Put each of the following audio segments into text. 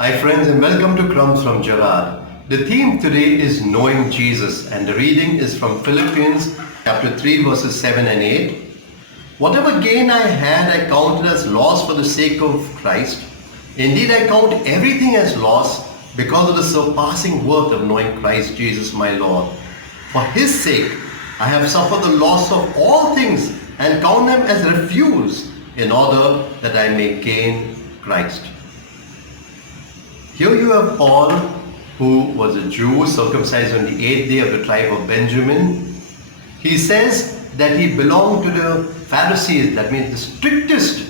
Hi friends, and welcome to Crumbz from Gerard. The theme today is knowing Jesus, and the reading is from Philippians chapter 3 verses 7 and 8. Whatever gain I had, I counted as loss for the sake of Christ. Indeed, I count everything as loss because of the surpassing worth of knowing Christ Jesus my Lord. For his sake, I have suffered the loss of all things and count them as refuse in order that I may gain Christ. Here you have Paul, who was a Jew circumcised on the 8th day of the tribe of Benjamin. He says that he belonged to the Pharisees, that means the strictest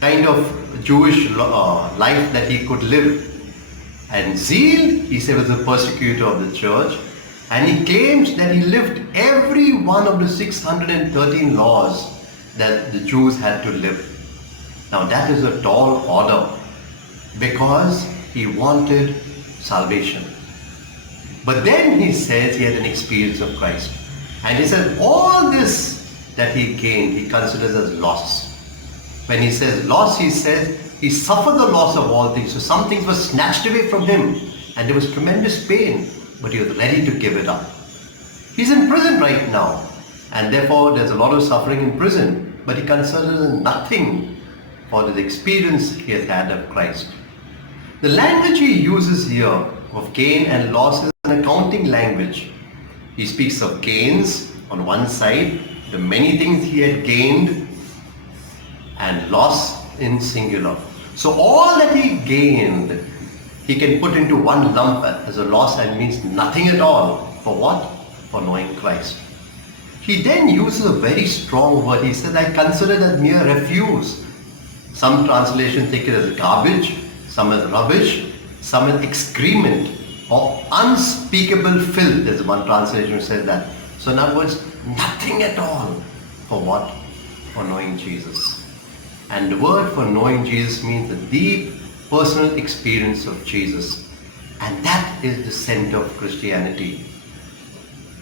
kind of Jewish life that he could live. And zeal, he said, was a persecutor of the church. And he claims that he lived every one of the 613 laws that the Jews had to live. Now that is a tall order because he wanted salvation. But then he says he had an experience of Christ. And he said all this that he gained, he considers as loss. When he says loss, he says he suffered the loss of all things. So some things were snatched away from him and there was tremendous pain, but he was ready to give it up. He's in prison right now and therefore there's a lot of suffering in prison, but he considers nothing for the experience he has had of Christ. The language he uses here of gain and loss is an accounting language. He speaks of gains on one side, the many things he had gained, and loss in singular. So all that he gained, he can put into one lump as a loss and means nothing at all. For what? For knowing Christ. He then uses a very strong word. He says, I consider it as mere refuse. Some translations take it as garbage, some as rubbish, some as excrement or unspeakable filth. There's one translation which says that. So in other words, nothing at all. For what? For knowing Jesus. And the word for knowing Jesus means the deep personal experience of Jesus. And that is the center of Christianity.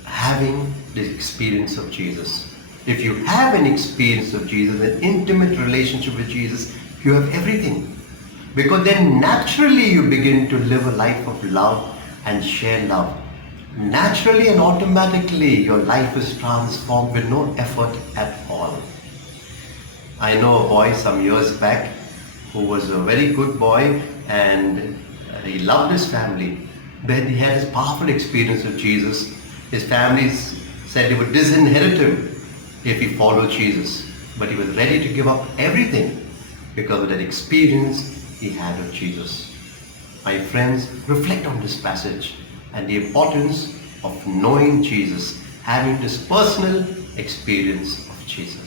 Having the experience of Jesus. If you have an experience of Jesus, an intimate relationship with Jesus, you have everything. Because then naturally you begin to live a life of love and share love. Naturally and automatically your life is transformed with no effort at all. I know a boy some years back who was a very good boy and he loved his family. But he had this powerful experience of Jesus. His family said they would disinherit him if he followed Jesus. But he was ready to give up everything because of that experience he had of Jesus. My friends, reflect on this passage and the importance of knowing Jesus, having this personal experience of Jesus.